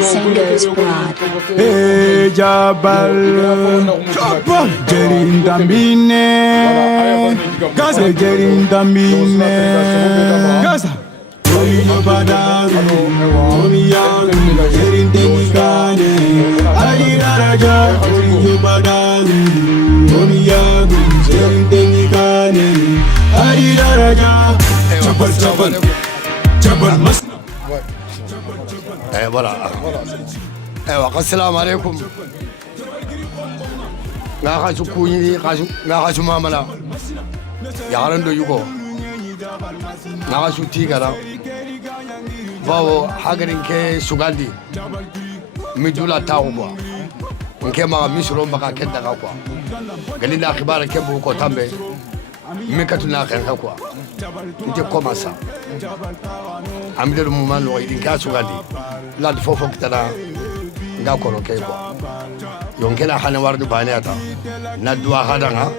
Singers Broad. Hey Jabal, Jerindamine, Gaza Jerindamine, Gaza. Badaru, Oriyaru, Jerindamine, Aliraja, Badaru, Oriyaru, Jerindamine, Aliraja, Jabal, Masna. Voilà. Assalamu alaikum. Nga su kunyi nga su mamala. Yaran do yugo. Nga su tigara. Bawo hagarin ke sugandi. Midula tawo kwa. Nke ma misro mbaka kenda kwa. Galina khibara ke bu ko tambe. Mikatuna khenka kwa. Nte komasa. Amidel moment lo idin ka sugandi. La fofo kitana nga koro ke kwa. Yonkela hana wardu baniata. Na dua hadanga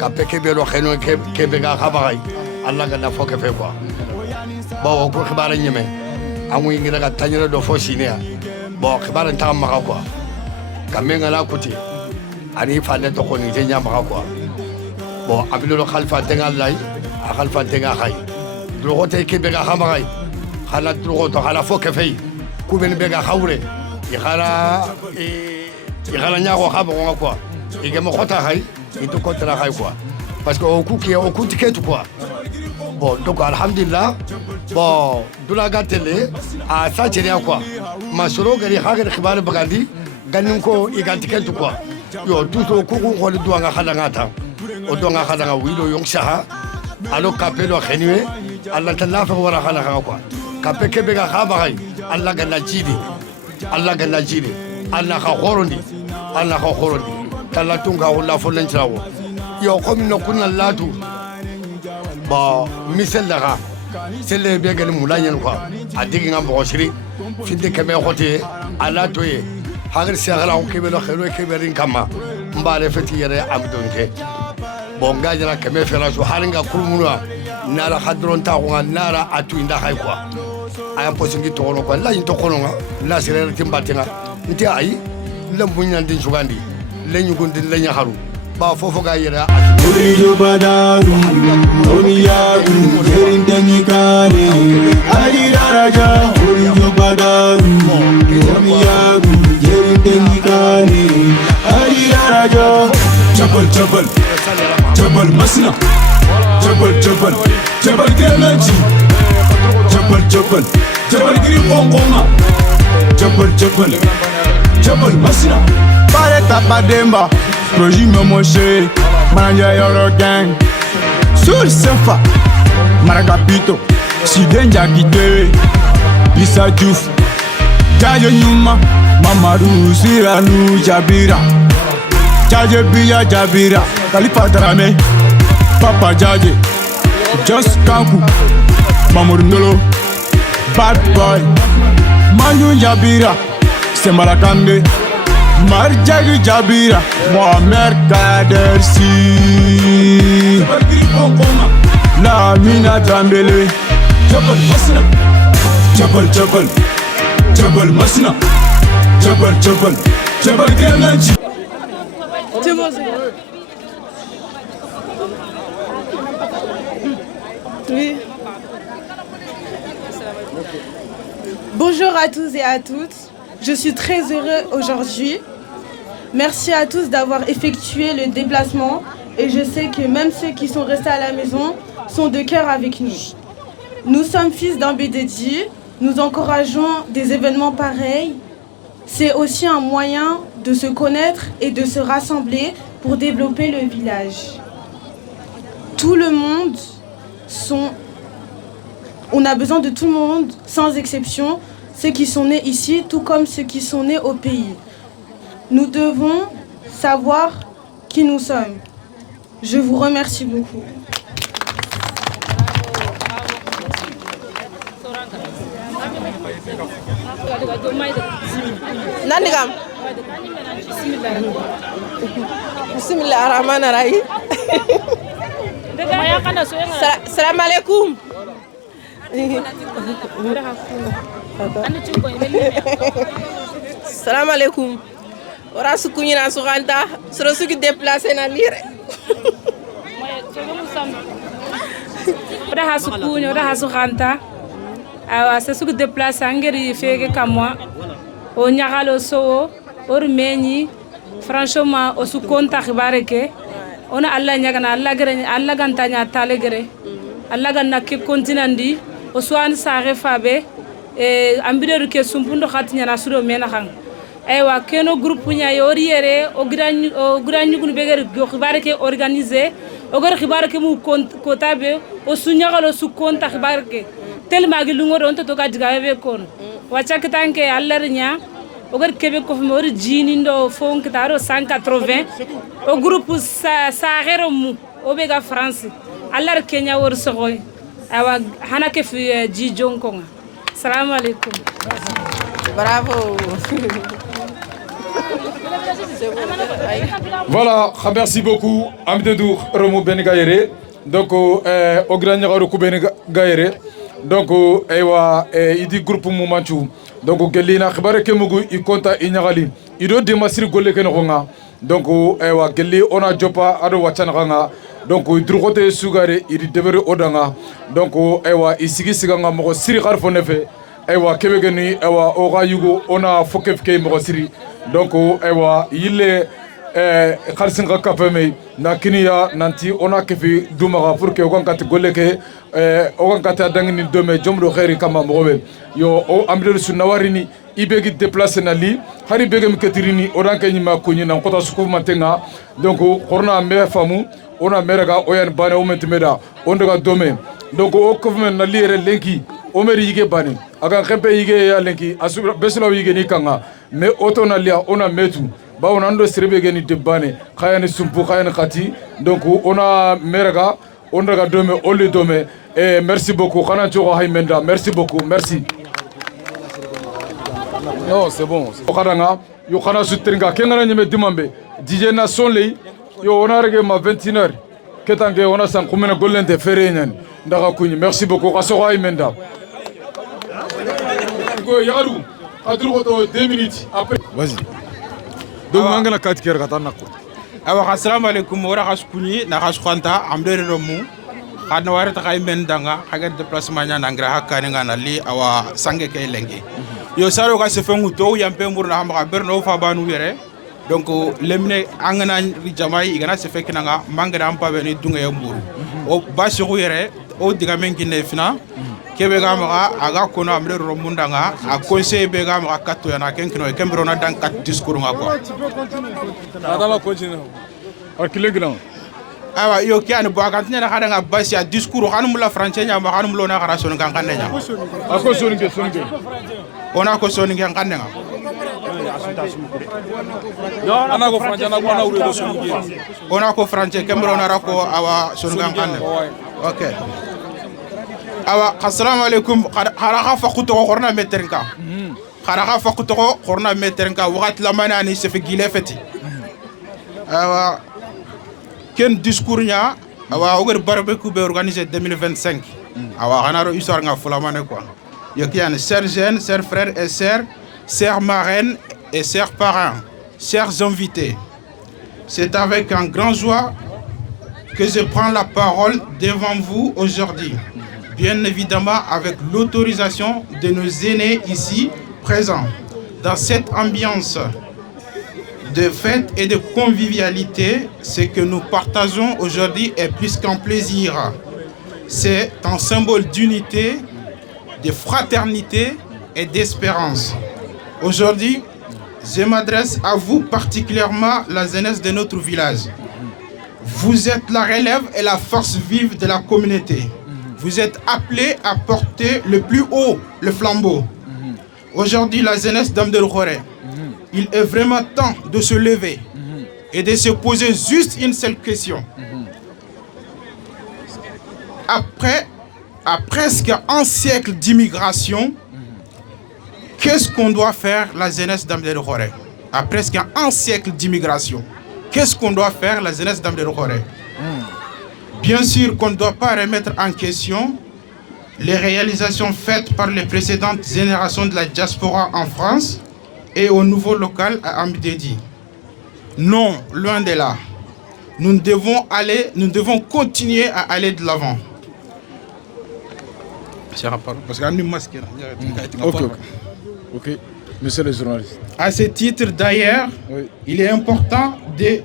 ka peke belo kheno ke bega khabai. Allah ga na foke fe kwa. Bawo ko khibara nyeme. Amu ingira ga tanyira do fo sinia. Bo khibara ta ma kwa. Kamenga la kuti. Ani fane to ko ni jenya ma kwa. Bo abilo khalfa tenga lai, khalfa tenga khai. Drogote ke bega khabai. Khala drogoto khala foke fe. Kuben bega khawre. Igala nyago khabo kwa. Igemo khota khai, itu kontra khai kwa. Parce que au coup ticket quoi. Bon, donc alhamdulillah. Bon, dula gatele a sacheria quoi. Masoro gari hagar khibar bagandi ganin ko igantiket quoi. Yo tout au coup ko le doanga khadangata. O doanga khadanga wilo yong shaha. Alo kapelo khenue, Allah tanafa wara khalaga quoi. Kapeke bega khabai, Allah ganna jidi. Allah ganna jidi. Allah khorondi. Allah khorondi. Talatunga wala folen trawo. Yo comme no kunna latu. Ba misel daga. Sele bega ni mulanyen quoi. Adigi ngam boshiri. Finde keme khote ala toye. Hagar siagala o kebelo khelo keberin kama. Mbale feti yere amdonke. Bonga jara keme fela so haringa kurumuna. Nara khadron ta ko nara atu inda hay quoi. Aya posingi toro ko la into kononga la sere timbatenga nti ay lambunya ndin sugandi lenyu gundin lenya haru ba fofo ga yera Uriyo badaru, Oriyaru, Jerindamine, Aliraja, Uriyo badaru, Oriyaru, Jerindamine, Aliraja. Jabal Masna, Jabal Kemeji. Jabal Giri Bongoma. Jabal Masina. Pare Tapademba. Rojime Moshe. Manja Yoro Gang. Sur Sefa. Maragapito. Sidenja Gide. Issa Diouf. Jaje Nyuma. Mamadou Siranu Jabira. Jaje Biya Jabira. Khalifa Darame. Papa Jaje. Just Kanku. Mamour Ndolo. Bad boy, Manu Jabira, Semarakande, Marjagi Jabira, Mohamed Kadersi, La Mina Drambele, Jabal Masna, Jabal Masna, Jabal Kemeji. Oui. Bonjour à tous et à toutes. Je suis très heureux aujourd'hui. Merci à tous d'avoir effectué le déplacement et je sais que même ceux qui sont restés à la maison sont de cœur avec nous. Nous sommes fils d'un Bédédi, nous encourageons des événements pareils. C'est aussi un moyen de se connaître et de se rassembler pour développer le village. Tout le monde on a besoin de tout le monde, sans exception, ceux qui sont nés ici, tout comme ceux qui sont nés au pays. Nous devons savoir qui nous sommes. Je vous remercie beaucoup. Nanigam. Bismillahirrahmanirrahim. Salam alaikum. Salam alaikum. Ora sukunyi na suganta, sura suki déplacer na lire. Ora hasukunyi, ora hasuganta. Awa sa suki déplacer ngeri fege kamwa. O nyagalo so, or meni. Franchement, o su konta khibareke. Ona Allah nyagana Allah gere Allah gantanya tale gere. Allah ganna ke kontinandi. O suan sare fabe. Ambideru ke sumpundo khatinya na suro mena khang. Aywa keno groupe nya yori yere o granyu gun beger go khibare ke organiser o gor khibare ke mu kotabe o sunya galo su konta khibare ke tel magi lungo don to ga diga be kon wacha ketanke aller nya o gor kebe ko mo jini ndo fon kitaro 180 o groupe sa mu o be ga France aller Kenya wor sogoy aywa hanake fi ji jonkonga. Salam alaikum. Bravo. Voilà, merci beaucoup Amdedou Romo Bengaire. Donc au grand Nyagaro Bengaire. Donc il dit groupe Moumanchou. Donc Gelina Khibare Kemugu il compte Inyagali. Il doit démasser Golé Kenonga. Donc Geli on a Jopa Ado Wachananga. Donc il drogote Sugare il devrait Odanga. Donc il sigi siganga mo siri kharfo nefe. Kebegeni Oga Yugo on a Fokefke mo siri. Donc il kharsinga kapeme na kiniya nanti ona kefi dumaga pour que ogan kat goleke ogan kat dangini dome jomdo khairi kama mobe yo o amdel sunawarini ibegi déplacer na li hari begem ketirini odan kany ma kunyi na kota suku mantenga donc korna me famu ona meraga oyan bane o mentemeda on daga dome donc o government na liere lenki o meri yige bane aga khempe yige ya lenki asura beslo yige ni kanga me oto na lia ona metu ba on ando serbe geni debane khayani sumpu khayani khati donc on a meraga on daga dome oli dome et merci beaucoup khana jogo haymenda merci beaucoup merci. Non c'est bon khadanga yo khana sutringa kengana nyeme dimambe DJ na sonley yo on a rege ma 21h ketange on a san khumena gollente fere nyan ndaga kunyi merci beaucoup khaso haymenda go yaru adru ko 2 minutes après vas-y. Donc mangana katkir katanako awa assalamu alaikum wa rahmatullahi na khashkhanta amdere romu khadna warata kay mendanga haga déplacement nya nangra hakani ngana li awa sange kay lengi yo saro ka se fengu to yampe murna hamba berno fa banu yere donc lemne angana jamay igana se fekina mangara ampa beni dunga yamburu o bashiru yere o diga menki ne fina kebe gama aga kono amre romunda nga a conseil be gama katto yana kenkino e kembro na dan kat discours nga ko adala continue arkilegna awa yo kiani bo akantnya na kada nga basi a discours hanum la français nya ma hanum lo na khara son kan kan nya ako soninge ona ko soninge kan nga ana ko français na bona ure do soninge ona ko français kembro na rako awa son kan kan OK awa assalamu alaikum kharaga faquto khorna metrenka kharaga faquto khorna metrenka wagat la manani se fi gile feti awa ken discours nya awa oger barbecue be organisé 2025 awa hanaro histoire nga fulamane quoi yokiane chers jeunes chers frères et sœurs chers marraines et chers parents chers invités c'est avec un grand joie que je prends la parole devant vous aujourd'hui. Bien évidemment avec l'autorisation de nos aînés ici présents. Dans cette ambiance de fête et de convivialité, ce que nous partageons aujourd'hui est plus qu'un plaisir. C'est un symbole d'unité, de fraternité et d'espérance. Aujourd'hui, je m'adresse à vous particulièrement, la jeunesse de notre village. Vous êtes la relève et la force vive de la communauté. Vous êtes appelés à porter le plus haut le flambeau. Aujourd'hui, la jeunesse d'Amdel Khoré, il est vraiment temps de se lever et de se poser juste une seule question. Après presque un siècle d'immigration, qu'est-ce qu'on doit faire, la jeunesse d'Amdel Khoré? À presque un siècle d'immigration, qu'est-ce qu'on doit faire, la jeunesse d'Amdel Khoré? Bien sûr qu'on ne doit pas remettre en question les réalisations faites par les précédentes générations de la diaspora en France et au niveau local à Amdedi. Non, loin de là. Nous devons continuer à aller de l'avant. Ok, monsieur le journaliste. À ce titre d'ailleurs, Oui. il est important de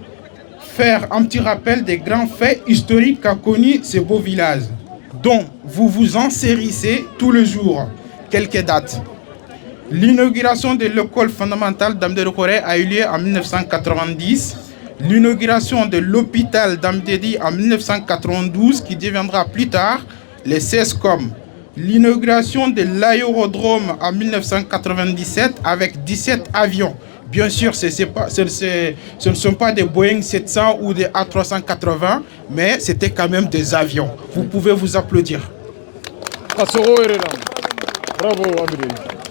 faire un petit rappel des grands faits historiques qu'a connu ce beau village, dont vous vous enserrissez tous les jours. Quelques dates. L'inauguration de l'école fondamentale d'Amdedi-Koré a eu lieu en 1990. L'inauguration de l'hôpital d'Amdedi en 1992, qui deviendra plus tard le CESCOM. L'inauguration de l'aérodrome en 1997 avec 17 avions. Bien sûr, ce ne sont pas des Boeing 700 ou des A380, mais c'était quand même des avions. Vous pouvez vous applaudir. Bravo, André.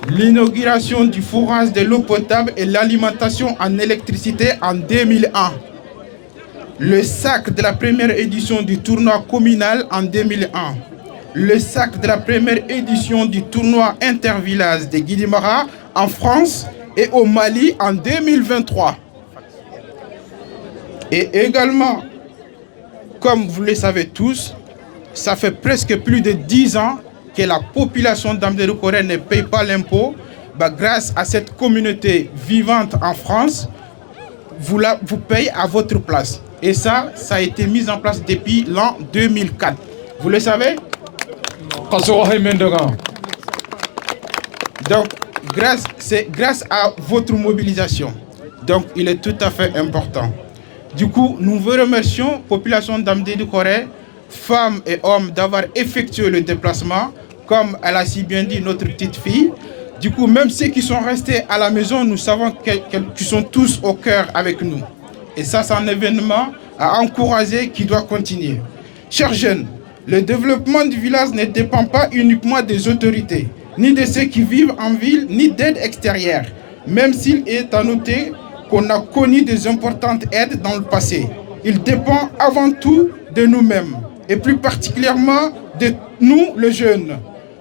L'inauguration du forage de l'eau potable et l'alimentation en électricité en 2001. Le sac de la première édition du tournoi communal en 2001. Le sac de la première édition du tournoi intervillage de Guidimara en France et au Mali en 2023. Et également, comme vous le savez tous, ça fait presque plus de 10 ans que la population d'Amdedi-Koré ne paye pas l'impôt. Grâce à cette communauté vivante en France, vous payez à votre place. Et ça a été mis en place depuis l'an 2004. Vous le savez? Donc, c'est grâce à votre mobilisation. Donc, il est tout à fait important. Du coup, nous vous remercions, population d'Amdedi-Koré, femmes et hommes, d'avoir effectué le déplacement, comme elle a si bien dit notre petite fille. Du coup, même ceux qui sont restés à la maison, nous savons qu'ils sont tous au cœur avec nous. Et ça, c'est un événement à encourager qui doit continuer. Chers jeunes, le développement du village ne dépend pas uniquement des autorités, ni de ceux qui vivent en ville, ni d'aide extérieure, même s'il est à noter qu'on a connu des importantes aides dans le passé. Il dépend avant tout de nous-mêmes, et plus particulièrement de nous, les jeunes.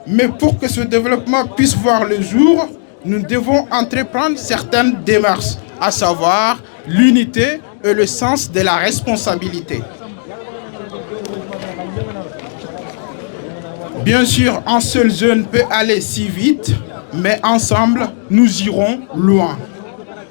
Mais pour que ce développement puisse voir le jour, nous devons entreprendre certaines démarches, à savoir l'unité et le sens de la responsabilité. Bien sûr, un seul jeune peut aller si vite, mais ensemble, nous irons loin.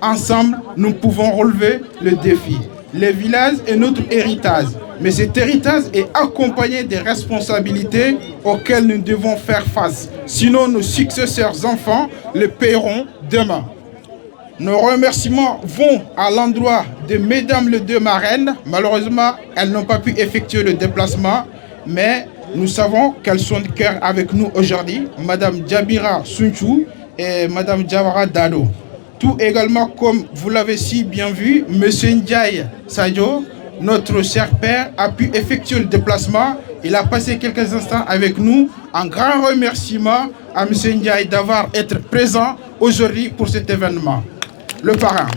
Ensemble, nous pouvons relever le défi. Le village est notre héritage, mais cet héritage est accompagné des responsabilités auxquelles nous devons faire face. Sinon, nos successeurs enfants le paieront demain. Nos remerciements vont à l'endroit de mesdames les deux marraines. Malheureusement, elles n'ont pas pu effectuer le déplacement, mais nous savons qu'elles sont de cœur avec nous aujourd'hui, Madame Djabira Sunchou et Madame Djawara Dado. Tout également, comme vous l'avez si bien vu, Monsieur Ndiaye Sadio, notre cher père, a pu effectuer le déplacement. Il a passé quelques instants avec nous. Un grand remerciement à Monsieur Ndiaye d'avoir été présent aujourd'hui pour cet événement. Le parrain.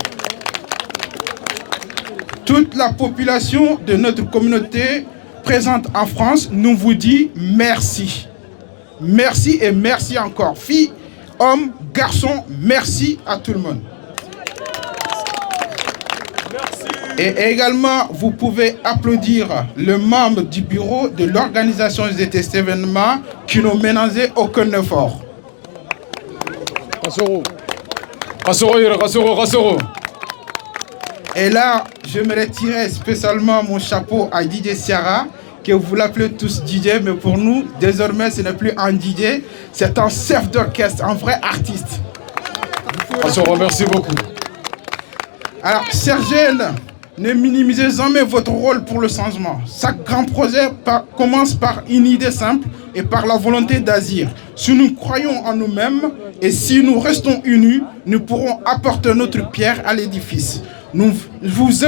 Toute la population de notre communauté présente en France nous vous dit merci. Merci et merci encore. Filles, hommes, garçons, merci à tout le monde. Et également, vous pouvez applaudir le membre du bureau de l'organisation de cet événement qui n'ont ménagé aucun effort. Et là, je me retirais spécialement mon chapeau à Didier Ciara, que vous l'appelez tous DJ, mais pour nous, désormais, ce n'est plus un DJ, c'est un chef d'orchestre, un vrai artiste. Merci beaucoup. Alors, chers jeunes, ne minimisez jamais votre rôle pour le changement. Chaque grand projet commence par une idée simple et par la volonté d'agir. Si nous croyons en nous-mêmes et si nous restons unis, nous pourrons apporter notre pierre à l'édifice. Nous vous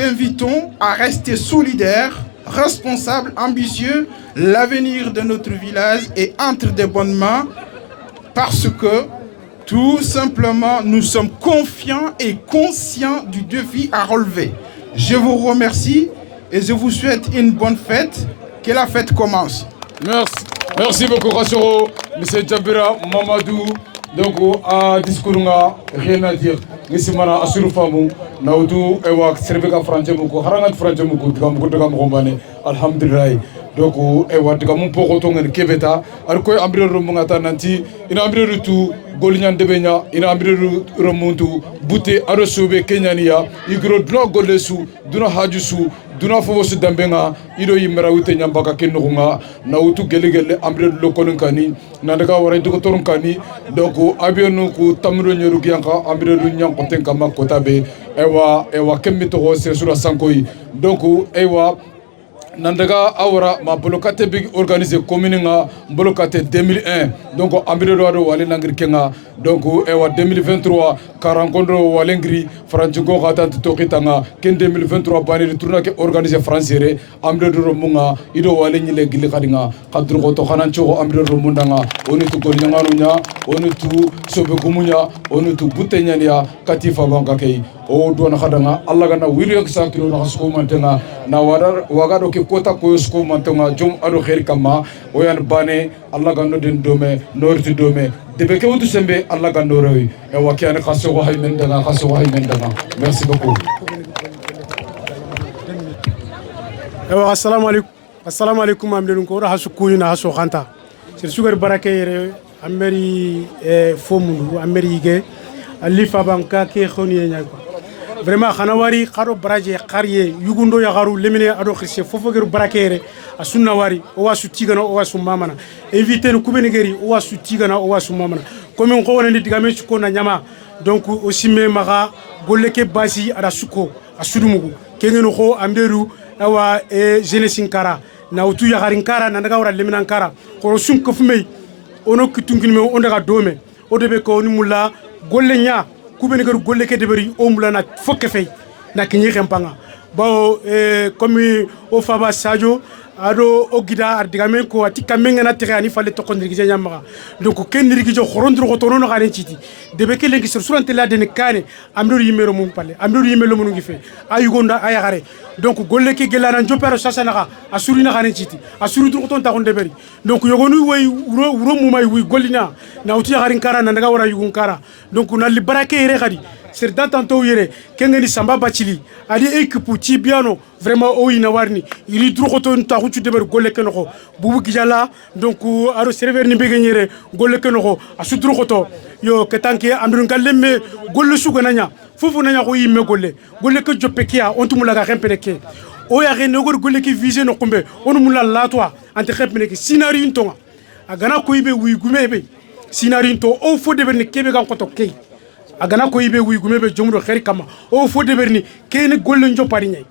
invitons à rester solidaires, responsables, ambitieux. L'avenir de notre village est entre de bonnes mains parce que tout simplement, nous sommes confiants et conscients du défi à relever. Je vous remercie et je vous souhaite une bonne fête. Que la fête commence. Merci beaucoup Rassoro, monsieur Djabira Mamadou. Donc à discours nga rien à dire. Nisi mana asuru famu na utu ewa serveka français muko harangat français muko digam rombane alhamdulillah. Donc ewa digam poko to ngene kebeta ar koy ambire romunga tananti ina ambire tu golinyan debenya ina ambire romuntu bute aro sobe kenyania igro dno golesu duna hajusu duna fofosu dambenga ido yimera wute nyambaka kenunga na utu gelegele ambire lokolon kani nandaka wara dokotorun kani donc abionu ku tamro nyoru gianka ambire du nyanko tenka makota be ewa kemmi to se sura sankoi donc ewa nandaga awara ma bolokate big organisé commune nga bolokate 2001 donc ambire do wale nangir kenga donc ewa 2023 karankondo walengri franchiko kata to kitanga ken 2023 bani tourna ke organisé français ambire do munga ido wale nyile gile kadinga kadru ko to khanancho ambire do mundanga oni to gol nyangano nya oni to sobe gumunya oni to butenya nya katifa banka kay o do na khadanga allah gana wiri sa kilo na sko mantenga na wagado ke kota ko sko mantenga jom ado khair kama o yan bane allah gano den dome norti dome debe ke wutu sembe allah gano rewi e wakiane khaso ko hay men danga merci beaucoup ewa assalamu alaikum amdenu ko rahasu kuyuna haso khanta sir sugar barakere ameri fomundu ameri ge alifa banka ke khoniye nyako vraiment xana wari xaro baraje xariye yugundo ya garu lemine ado xirse fofogeru barakere asunna wari o wasu tigana o wasu mamana invité no kubeni geri o wasu tigana o wasu mamana comme ko wona ndi digame ko na nyama donc aussi me maga golleke basi ada suko asudumugo kengeno ko amderu awa jeunesse nkara na utu ya garin kara na daga wara lemina nkara ko sun ko fumei ono kitungin me on daga dome o debe ko ni mulla golle nya kubeni gar golle ke deberi o mulla na fokke fay na kinyi xempanga bawo comme o faba sadio ado ogida ardigame ko ati kamenga na tere ani fale to kondirigi nyamaga donc ken dirigi jo khorondro ko tono no gane chiti debe ke lengi sur surante la den kane amdo yimero mum pale amdo yimelo munu ngi fe ayugonda ayagare donc golle ke gelana jopero sasana asuri na gane chiti asuri to ton ta kon deberi donc yogonu way wuro mumay wi gollina na uti yagarin kara na daga wara yugun kara donc na libarake ere khadi c'est dans tanto yere kengeni samba bachili ali équipe ti biano vraiment o ina warni ili dro to nta hutu deber golle kenoko bubu gijala donc aro serveur ni begenyere golle kenoko asu dro to yo ketanke andun galemme golle sugananya fofu nanya ko yimme golle ke jopekia ontumula ga rempeleke o ya rene golle ke viser no kombe onu mula la toi ante rempeleke sinari ntonga agana ko ibe wi gumebe sinari nto o fo deber ne kebe ga koto kei agana ko ibe wi gumebe jomdo khair kama o fo deber ni kene golle njo pari nyai